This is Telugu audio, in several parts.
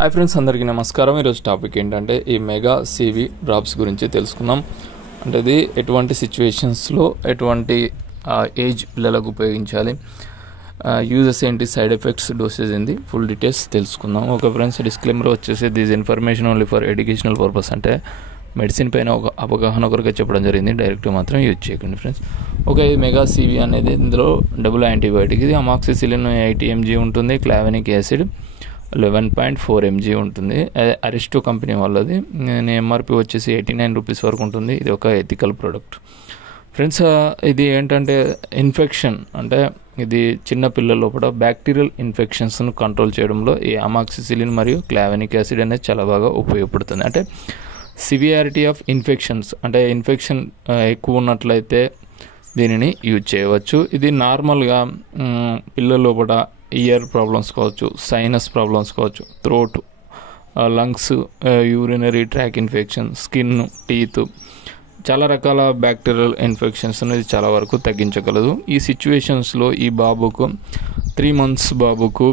హాయ్ ఫ్రెండ్స్, అందరికీ నమస్కారం. ఈరోజు టాపిక్ ఏంటంటే ఈ మెగా సివి డ్రాప్స్ గురించి తెలుసుకుందాం. అంటే ఇది ఎటువంటి సిచ్యువేషన్స్లో ఎటువంటి ఏజ్ పిల్లలకు ఉపయోగించాలి, యూజెస్ ఏంటి, సైడ్ ఎఫెక్ట్స్, డోసేజ్ ఏంటి, ఫుల్ డీటెయిల్స్ తెలుసుకుందాం. ఓకే ఫ్రెండ్స్, డిస్క్లైమర్ వచ్చేసి this information only for educational purpose. అంటే మెడిసిన్ పైన ఒక అవగాహన కొరకు చెప్పడం జరిగింది, డైరెక్ట్గా మాత్రం యూజ్ చేయకండి ఫ్రెండ్స్. ఓకే, ఈ మెగా సివి అనేది ఇందులో డబుల్ యాంటీబయాటిక్. ఇది అమాక్సిసిలిన్ 80 mg ఉంటుంది, క్లావెనిక్ యాసిడ్ 11.4 mg ఉంటుంది. అరిస్టో కంపెనీ వాళ్ళది. నేను ఎంఆర్పి వచ్చేసి 89 రూపీస్ వరకు ఉంటుంది. ఇది ఒక ఎథికల్ ప్రోడక్ట్ ఫ్రెండ్స్. ఇది ఏంటంటే ఇన్ఫెక్షన్, అంటే ఇది చిన్న పిల్లల లోపల బ్యాక్టీరియల్ ఇన్ఫెక్షన్స్ను కంట్రోల్ చేయడంలో ఈ అమాక్సిసిలిన్ మరియు క్లావెనిక్ యాసిడ్ అనేది చాలా బాగా ఉపయోగపడుతుంది. అంటే సివియారిటీ ఆఫ్ ఇన్ఫెక్షన్స్, అంటే ఇన్ఫెక్షన్ ఎక్కువ ఉన్నట్లయితే దీనిని యూజ్ చేయవచ్చు. ఇది నార్మల్గా పిల్లల లోపల ఇయర్ ప్రాబ్లమ్స్ కావచ్చు, సైనస్ ప్రాబ్లమ్స్ కావచ్చు, throat, lungs, urinary tract infection, skin, teeth, చాలా రకాల బ్యాక్టీరియల్ ఇన్ఫెక్షన్స్ అనేది చాలా వరకు తగ్గించగలదు. ఈ సిచ్యువేషన్స్లో ఈ బాబుకు 3 months బాబుకు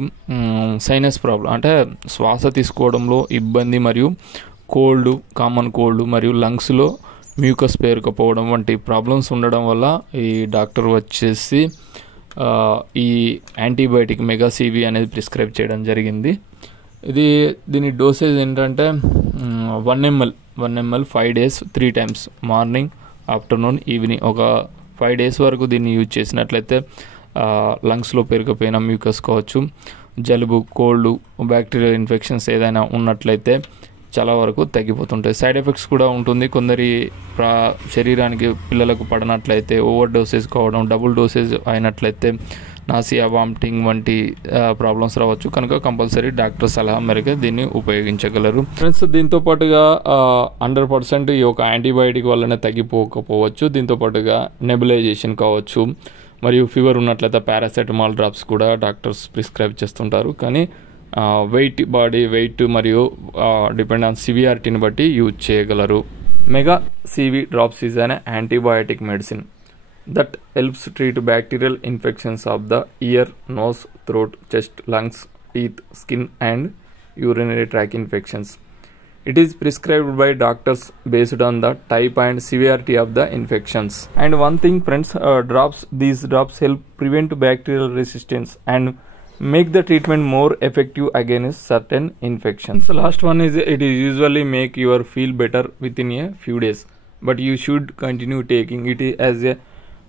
సైనస్ ప్రాబ్లం, అంటే శ్వాస తీసుకోవడంలో ఇబ్బంది మరియు కోల్డ్, కామన్ కోల్డ్ మరియు లంగ్స్లో మ్యూకస్ పేరుకపోవడం వంటి ప్రాబ్లమ్స్ ఉండడం వల్ల ఈ డాక్టర్ వచ్చేసి ఈ యాంటీబయాటిక్ మెగా సివి అనేది ప్రిస్క్రైబ్ చేయడం జరిగింది. దీని డోసేజ్ ఏంటంటే 1 ml 5 days 3 times, morning, afternoon, evening. ఒక 5 days వరకు దీన్ని యూజ్ చేసినట్లయితే లంగ్స్లో పేరుకపోయిన మ్యూకస్ కావచ్చు, జలుబు, కోల్డ్, బ్యాక్టీరియల్ ఇన్ఫెక్షన్స్ ఏదైనా ఉన్నట్లయితే చాలా వరకు తగ్గిపోతుంటాయి. సైడ్ ఎఫెక్ట్స్ కూడా ఉంటుంది. కొందరి శరీరానికి పిల్లలకు పడినట్లయితే ఓవర్ డోసేజ్ కావడం, డబుల్ డోసేజ్ అయినట్లయితే నాసియా, వామిటింగ్ వంటి ప్రాబ్లమ్స్ రావచ్చు. కనుక కంపల్సరీ డాక్టర్ సలహా మేరకు దీన్ని ఉపయోగించగలరు ఫ్రెండ్స్. దీంతో పాటుగా 100% ఈ యొక్క యాంటీబయాటిక్ వల్లనే తగ్గిపోకపోవచ్చు. దీంతో పాటుగా నెబులైజేషన్ కావచ్చు, మరియు ఫీవర్ ఉన్నట్లయితే పారాసెటమాల్ డ్రాప్స్ కూడా డాక్టర్స్ ప్రిస్క్రైబ్ చేస్తుంటారు. కానీ బాడీ వెయిట్ మరియు డిపెండ్ ఆన్ సివియారిటీని బట్టి యూజ్ చేయగలరు. Mega CV drops is an antibiotic medicine that helps treat bacterial infections of the ear, nose, throat, chest, lungs, teeth, skin and urinary tract infections. It is prescribed by doctors based on the type and severity of the infections. And one thing friends, these drops help prevent bacterial resistance and make the treatment more effective against certain infections. The last one is it is usually make you feel better within a few days, but you should continue taking it as a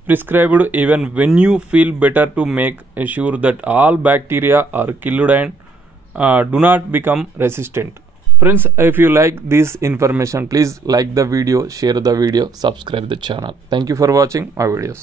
prescribed even when you feel better to make sure that all bacteria are killed and do not become resistant. Friends, if you like this information, please like the video, share the video, subscribe the channel. Thank you for watching my videos.